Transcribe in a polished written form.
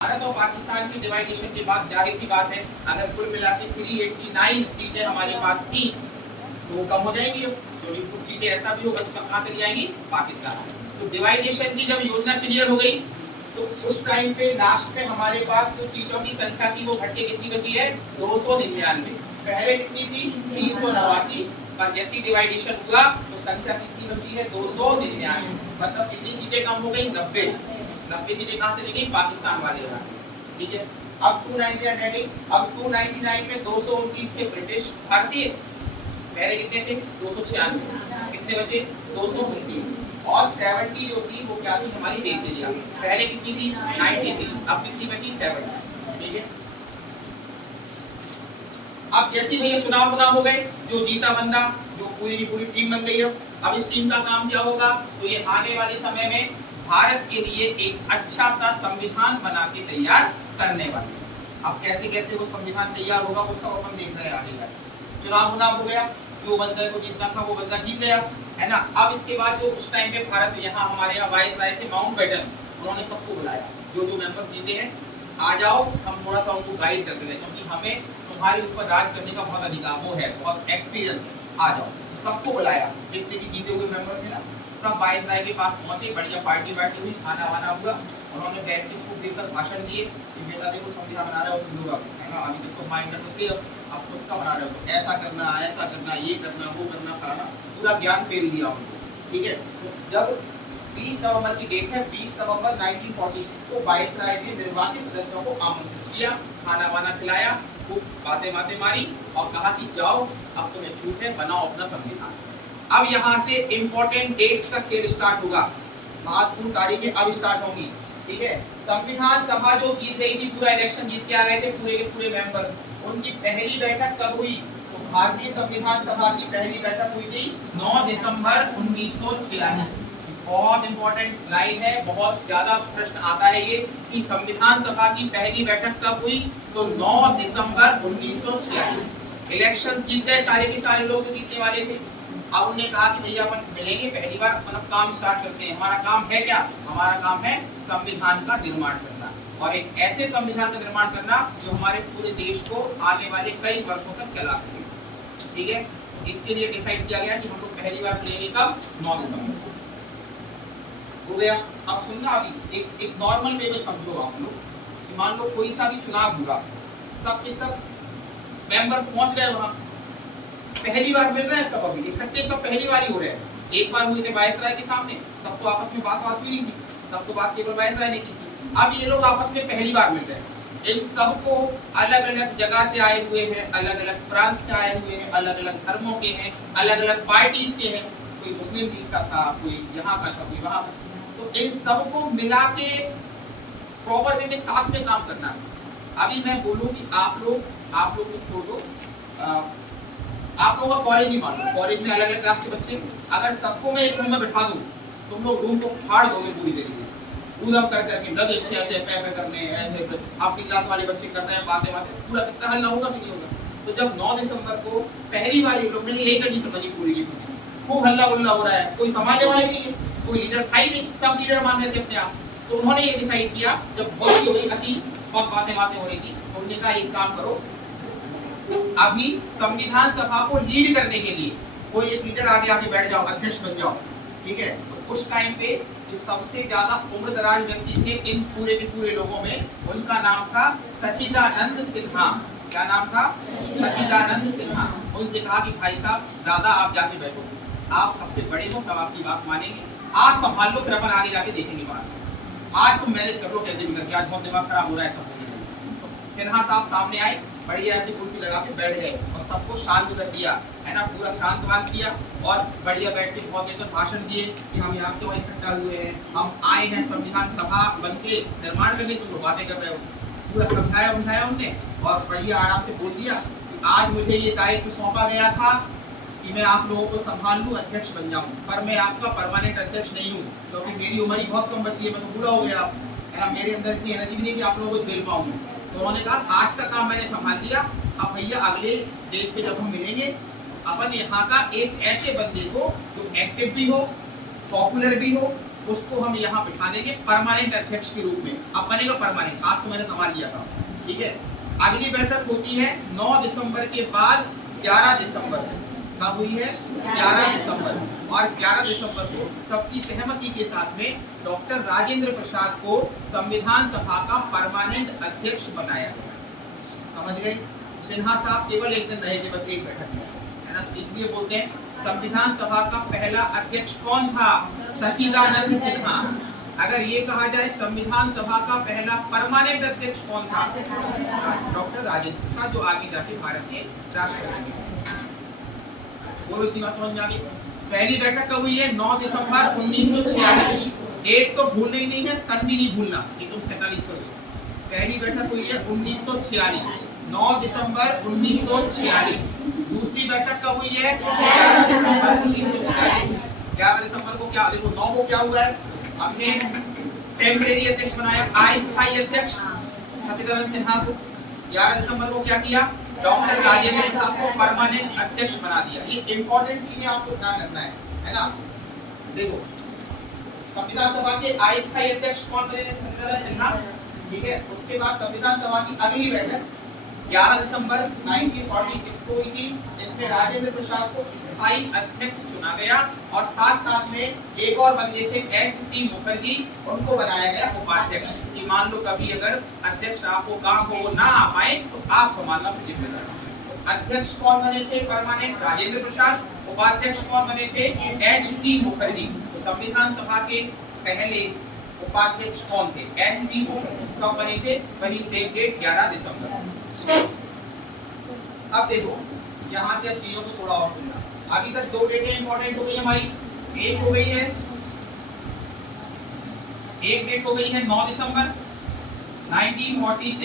भारत और पाकिस्तान की डिवाइडेशन के बाद जाहिर सी बात है, अगर कुल मिला के 389 सीटें हमारे पास थी तो वो कम हो जाएंगी। अब क्योंकि कुछ सीटें ऐसा भी होगा तो कहाँ चली जाएंगी, पाकिस्तान। तो डिवाइडेशन की जब योजना क्लियर हो गई तो उस टाइम पे लास्ट में हमारे पास जो सीटों की संख्या थी वो घट के कितनी बची है, 299। पहले कितनी थी, 389, पर जैसी डिवाइडेशन हुआ तो संख्या कितनी बची है, 299। मतलब कितनी सीटें कम हो गई, 90 सीटें कहाँ चली गई, पाकिस्तान वाले यहाँ। ठीक है, अब 299 रह गई। अब 299 में 229 थे ब्रिटिश भारतीय, पहले कितने थे, 296, कितने बचे, 229। और 70 जो थी वो क्या थी, हमारी देसिया, पहले कितनी थी, 90 थी, अब कितनी बची, 70। ठीक है, अब जैसे भैया चुनाव हो गए, जो जीता बंदा, जो पूरी की पूरी टीम बन गई। अब इस टीम का काम क्या होगा, तो ये आने वाले समय में भारत के लिए एक अच्छा सा संविधान बना के तैयार करने वाले। अब कैसे कैसे वो संविधान तैयार होगा वो सब अपन देख रहे हैं आगे का। चुनाव हो गया, जो बंदा को जीतना था वो बंदा जीत गया, है ना। अब इसके बाद जो उस टाइम पे भारत यहाँ हमारे यहाँ वाइस लाए थे माउंटबेटन, उन्होंने सबको बुलाया, जो मेंबर जीते हैं आ जाओ, हम थोड़ा सा उनको गाइड करते थे, क्योंकि हमें तुम्हारे ऊपर राज करने का बहुत अधिकार वो है, बहुत एक्सपीरियंस है, आ जाओ। सबको बुलाया, जितने की जीते हुए मेंबर थे ना, सब वाइस राय के पास पहुंचे, बढ़िया पार्टी हुई, खाना वाना हुआ। उन्होंने बैठ के खूब देर तक भाषण दिए कि बेटा देखो संविधान बना रहे हो तुम लोग, है ना, अभी तक तो माइंड में थे, अब खुद का बना रहे हो, तो ऐसा करना, ये करना, वो करना, फलाना, पूरा ज्ञान पेल दिया उनको। ठीक है, तो जब 20 नवंबर की डेट है, 20 नवंबर 1946 को वाइस राय ने निर्वाचित सदस्यों को आमंत्रित किया, खाना वाना खिलाया, खूब बातें मारी और कहा कि जाओ अब तुम्हें छूट है, बनाओ अपना संविधान। अब यहाँ से इंपॉर्टेंट डेट्स का खेल स्टार्ट होगा, महत्वपूर्ण तारीखें अब स्टार्ट होंगी। ठीक है, संविधान सभा जो जीत गई थी, पूरा इलेक्शन जीत के आ गए थे पूरे के पूरे मेंबर, उनकी पहली बैठक कब हुई, तो भारतीय संविधान सभा की पहली बैठक हुई थी 9 दिसंबर 1946। बहुत इंपॉर्टेंट लाइन है, बहुत ज्यादा प्रश्न आता है ये कि संविधान सभा की पहली बैठक कब हुई, तो 9 दिसंबर 1946। इलेक्शन जीत गए सारे के सारे लोग जो जीतने वाले थे। अब उन्होंने कहा कि भैया अपन मिलेंगे, पहली बार अपन काम स्टार्ट करते हैं। हमारा काम है क्या, हमारा काम है संविधान का निर्माण करना, और एक ऐसे संविधान का निर्माण करना जो हमारे पूरे देश को आने वाले कई वर्षों तक चला सके। ठीक है, इसके लिए डिसाइड किया गया कि हम लोग पहली बार मिलेंगे कब, 9 दिसंबर हो गया। अब सुनना, अभी एक नॉर्मल वे में समझो आप लोग कि मान लो कोई सा भी चुनाव हुआ, सब के सब मेंबर्स पहुंच गए वहां, पहली बार मिल रहे हैं सब, अभी इकट्ठे सब पहली बार ही हो रहे हैं। एक बार हुए थे वायसराय के सामने, तब तो आपस में बात हुई नहीं थी, तब तो बात केवल वायसराय ने की थी। अब ये लोग आपस में पहली बार मिल रहे हैं, इन सबको अलग अलग जगह से आए हुए हैं, अलग अलग प्रांत से आए हुए हैं, अलग अलग धर्मों के हैं, अलग अलग पार्टीज के हैं, कोई मुस्लिम लीग का था, कोई यहाँ का था, कोई वहाँ का। तो इन सबको मिला के प्रॉपर वे में साथ में काम करना है। अभी मैं बोलूँ कि आप लोग छोड़ो, आप लोगों का कॉलेज ही मान लो, कॉलेज में अलग अलग क्लास के बच्चे, अगर सबको मैं एक रूम में बैठा दूं, तुम लोग रूम को फाड़ दोगे पूरी तरीके से, कूदम कर करके लगे अच्छे पे करने, ऐसे अपनी क्लास वाले बच्चे कर रहे हैं बातें, पूरा कितना हल्ला होगा कि नहीं होगा। तो जब 9 दिसंबर को पहली बार ये लोग, मैंने यही कंडीशन बनी पूरी की पूरी, खूब हल्ला गुल्ला हो रहा है, कोई संभालने वाले नहीं है, कोई लीडर था ही नहीं, सब लीडर मान रहे थे अपने आप। तो उन्होंने ये डिसाइड किया, जब बहुत हो गई अति बहुत बातें हो रही थी, तो उन्होंने कहा एक काम करो, अभी संविधान सभा को लीड करने के लिए कोई एक लीडर आगे बैठ जाओ, अध्यक्ष बन जाओ। ठीक है, तो उस टाइम पे जो सबसे ज्यादा उम्रदराज व्यक्ति थे इन पूरे के पूरे लोगों में, उनका नाम था सच्चिदानंद सिन्हा। क्या नाम था, सच्चिदानंद सिन्हा। उनसे कहा कि भाई साहब, दादा आप जाके बैठो, आप सबसे बड़े हो, सब आपकी बात मानेंगे, आज संभाल लो, फिर अपन आगे जाके देखेंगे बात, आज तुम मैनेज कर लो कैसे भी करके, आज बहुत दिमाग खराब हो रहा है। सिन्हा साहब सामने आए, बढ़िया ऐसी कुर्सी लगा के बैठ गए और सबको शांत कर दिया, है ना, पूरा शांत बात किया, और बढ़िया बैठ के बहुत देर तक भाषण दिए कि हम यहाँ क्यों इकट्ठा हुए हैं, हम आए हैं संविधान सभा बन के निर्माण करने, तुम लोग बातें कर रहे हो। पूरा समझाया उन्होंने, और बढ़िया आराम से बोल दिया कि आज मुझे ये दायित्व सौंपा गया था कि मैं आप लोगों को संभाल लूँ, अध्यक्ष बन जाऊँ, पर मैं आपका परमानेंट अध्यक्ष नहीं हूँ, क्योंकि मेरी उम्र ही बहुत कम बची है, मैं तो बूढ़ा हो गया, है ना, मेरे अंदर इतनी एनर्जी भी नहीं कि आप लोगों को झेल पाऊंगा। तो उन्होंने कहा आज का काम मैंने संभाल लिया, अब भैया अगले डेट पे जब हम मिलेंगे, अपन यहाँ का एक ऐसे बंदे को जो एक्टिव भी हो, पॉपुलर भी हो, उसको हम यहाँ बिठा देंगे परमानेंट अध्यक्ष के रूप में। अब बनेगा परमानेंट, आज तो मैंने संभाल लिया था, ठीक है। अगली बैठक होती है 9 दिसंबर के बाद 11 दिसंबर। कब हुई है? 11 दिसंबर। और 11 दिसंबर को सबकी सहमति के साथ में डॉक्टर राजेंद्र प्रसाद को संविधान सभा का परमानेंट अध्यक्ष बनाया गया। समझ गए? सिन्हा साहब केवल एक दिन रहे थे, बस एक बैठक में, है ना। तो इसलिए बोलते हैं संविधान सभा का पहला अध्यक्ष कौन था? सच्चिदानंद सिन्हा। अगर ये कहा जाए संविधान सभा का पहला परमानेंट अध्यक्ष कौन था? डॉक्टर राजेंद्र प्रसाद, जो आगे जाके भारत के राष्ट्रपति। बोलो, इतनी बात समझ में आ गई? पहली बैठक कब हुई है? 9 दिसंबर 1946। डेट तो भूलना ही नहीं है, सन भी नहीं भूलना, एकदम 47 कर दो। पहली बैठक हुई है 1946, 9 दिसंबर 1946। दूसरी बैठक कब हुई है? 11 दिसंबर 1946। 11 दिसंबर को क्या, देखो 9 को क्या हुआ है? हमने टेम्परेरी अध्यक्ष बनाया, अस्थायी अध्यक्ष सच्चिदानंद सिन्हा को। 11 दिसंबर को क्या किया? डॉक्टर राजेंद्र प्रसाद को परमानेंट अध्यक्ष बना दिया। ये इंपॉर्टेंट चीजें आपको ध्यान रखना है ना। देखो, संविधान सभा के अस्थायी अध्यक्ष कौन बने थे? सच्चिदानंद सिन्हा, ठीक है। उसके बाद संविधान सभा की अगली बैठक 11 दिसंबर 1946 को हुई थी। इसमें राजेंद्र प्रसाद को स्थायी अध्यक्ष चुना गया और साथ में एक और बंदे थे एच.सी. मुखर्जी, उनको बनाया गया उपाध्यक्ष। कि मान लो कभी अगर अध्यक्ष आपको काम हो ना आ पाए तो आप संभालना जिम्मेदार। अध्यक्ष कौन बने थे परमानेंट? राजेंद्र प्रसाद। उपाध्यक्ष कौन बने थे? एच.सी. मुखर्जी। तो संविधान सभा के पहले उपाध्यक्ष कौन थे? एच.सी. मुखर्जी। कब बने थे? वही सेम डेट 11 दिसंबर। अब देखो, यहाँ से अब चीजों को थोड़ा और सुनना। अभी तक 2 डेटें इंपॉर्टेंट हो गई हमारी। एक हो गई है, एक डेट हो गई है 9 दिसंबर 1946।